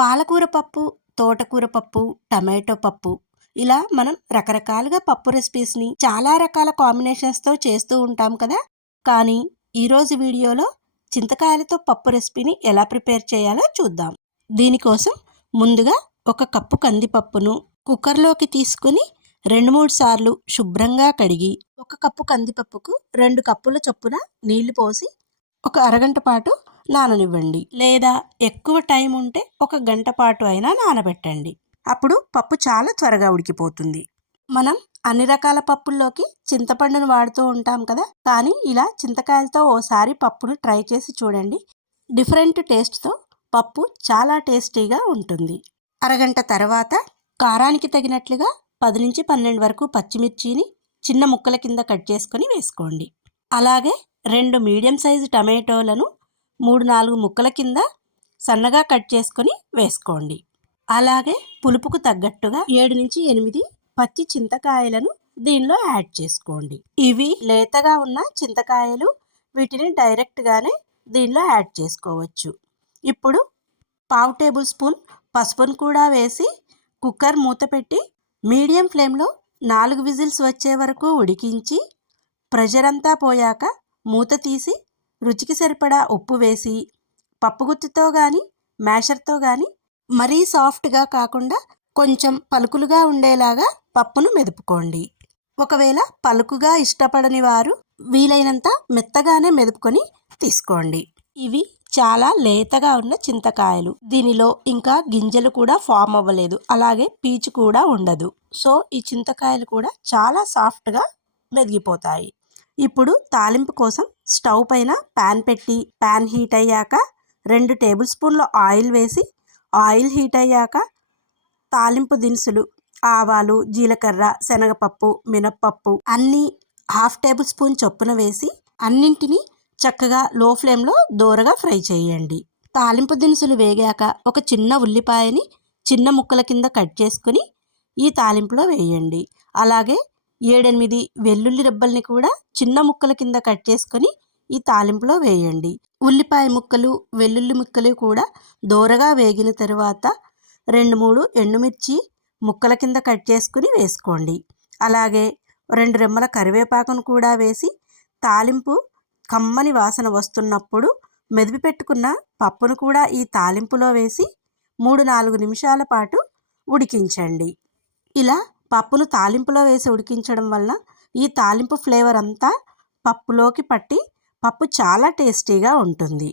పాలకూర పప్పు తోటకూర పప్పు టమాటో పప్పు. ఇలా మనం రకరకాలుగా పప్పు రెసిపీస్ని చాలా రకాల కాంబినేషన్స్తో చేస్తూ ఉంటాం కదా. కానీ ఈరోజు వీడియోలో చింతకాయలతో పప్పు రెసిపీని ఎలా ప్రిపేర్ చేయాలో చూద్దాం. దీనికోసం ముందుగా ఒక కప్పు కందిపప్పును కుక్కర్లోకి తీసుకుని రెండు మూడు సార్లు శుభ్రంగా కడిగి ఒక కప్పు కందిపప్పుకు రెండు కప్పుల చొప్పున నీళ్ళు పోసి ఒక అరగంట పాటు నాననివ్వండి. లేదా ఎక్కువ టైం ఉంటే ఒక గంట పాటు అయినా నానబెట్టండి. అప్పుడు పప్పు చాలా త్వరగా ఉడికిపోతుంది. మనం అన్ని రకాల పప్పుల్లోకి చింతపండును వాడుతూ ఉంటాం కదా? కానీ ఇలా చింతకాయలతో ఓసారి పప్పును ట్రై చేసి చూడండి. డిఫరెంట్ టేస్ట్తో పప్పు చాలా టేస్టీగా ఉంటుంది. అరగంట తర్వాత కారానికి తగినట్లుగా పది నుంచి పన్నెండు వరకు పచ్చిమిర్చిని చిన్న ముక్కల కింద కట్ చేసుకొని వేసుకోండి. అలాగే రెండు మీడియం సైజు టమాటోలను మూడు నాలుగు ముక్కల కింద సన్నగా కట్ చేసుకొని వేసుకోండి. అలాగే పులుపుకు తగ్గట్టుగా ఏడు నుంచి ఎనిమిది పచ్చి చింతకాయలను దీనిలో యాడ్ చేసుకోండి. ఇవి లేతగా ఉన్న చింతకాయలు వీటిని డైరెక్ట్గానే దీనిలో యాడ్ చేసుకోవచ్చు. ఇప్పుడు పావు టేబుల్ స్పూన్ పసుపును కూడా వేసి కుక్కర్ మూత పెట్టి మీడియం ఫ్లేమ్లో నాలుగు విజిల్స్ వచ్చే వరకు ఉడికించి ప్రెషర్ అంతా పోయాక మూత తీసి రుచికి సరిపడా ఉప్పు వేసి పప్పుగుత్తితో కానీ మ్యాషర్తో కానీ మరీ సాఫ్ట్గా కాకుండా కొంచెం పలుకులుగా ఉండేలాగా పప్పును మెదుపుకోండి. ఒకవేళ పలుకుగా ఇష్టపడని వారు వీలైనంత మెత్తగానే మెదుపుకొని తీసుకోండి. ఇవి చాలా లేతగా ఉన్న చింతకాయలు. దీనిలో ఇంకా గింజలు కూడా ఫామ్ అవ్వలేదు. అలాగే పీచు కూడా ఉండదు. సో ఈ చింతకాయలు కూడా చాలా సాఫ్ట్గా మెదిగిపోతాయి. ఇప్పుడు తాలింపు కోసం స్టవ్ పైన ప్యాన్ పెట్టి ప్యాన్ హీట్ అయ్యాక రెండు టేబుల్ స్పూన్ల ఆయిల్ వేసి ఆయిల్ హీట్ అయ్యాక తాలింపు దినుసులు ఆవాలు జీలకర్ర శనగపప్పు మినప్పప్పు అన్నీ హాఫ్ టేబుల్ స్పూన్ చొప్పున వేసి అన్నింటినీ చక్కగా లో ఫ్లేమ్లో దోరగా ఫ్రై చేయండి. తాలింపు దినుసులు వేగాక ఒక చిన్న ఉల్లిపాయని చిన్న ముక్కల కింద కట్ చేసుకుని ఈ తాలింపులో వేయండి. అలాగే ఏడెనిమిది వెల్లుల్లి రెబ్బల్ని కూడా చిన్న ముక్కల కింద కట్ చేసుకొని ఈ తాలింపులో వేయండి. ఉల్లిపాయ ముక్కలు వెల్లుల్లి ముక్కలు కూడా దోరగా వేగిన తరువాత రెండు మూడు ఎండుమిర్చి ముక్కల కింద కట్ చేసుకుని వేసుకోండి. అలాగే రెండు రెమ్మల కరివేపాకును కూడా వేసి తాలింపు కమ్మని వాసన వస్తున్నప్పుడు మెదిపి పెట్టుకున్న పప్పును కూడా ఈ తాలింపులో వేసి మూడు నాలుగు నిమిషాల పాటు ఉడికించండి. ఇలా పప్పును తాలింపులో వేసి ఉడికించడం వల్ల ఈ తాలింపు ఫ్లేవర్ అంతా పప్పులోకి పట్టి పప్పు చాలా టేస్టీగా ఉంటుంది.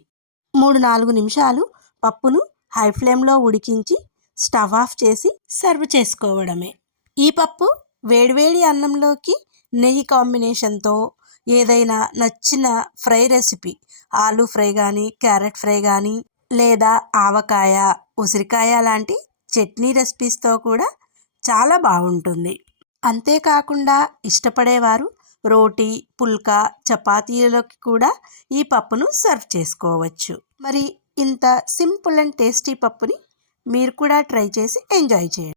మూడు నాలుగు నిమిషాలు పప్పును హై ఫ్లేమ్లో ఉడికించి స్టవ్ ఆఫ్ చేసి సర్వ్ చేసుకోవడమే. ఈ పప్పు వేడివేడి అన్నంలోకి నెయ్యి కాంబినేషన్తో ఏదైనా నచ్చిన ఫ్రై రెసిపీ ఆలూ ఫ్రై కానీ క్యారెట్ ఫ్రై కానీ లేదా ఆవకాయ ఉసిరికాయ లాంటి చట్నీ రెసిపీస్తో కూడా చాలా బాగుంటుంది. అంతేకాకుండా ఇష్టపడేవారు రోటీ పుల్కా చపాతీలలోకి కూడా ఈ పప్పును సర్వ్ చేసుకోవచ్చు. మరి ఇంత సింపుల్ అండ్ టేస్టీ పప్పుని మీరు కూడా ట్రై చేసి ఎంజాయ్ చేయండి.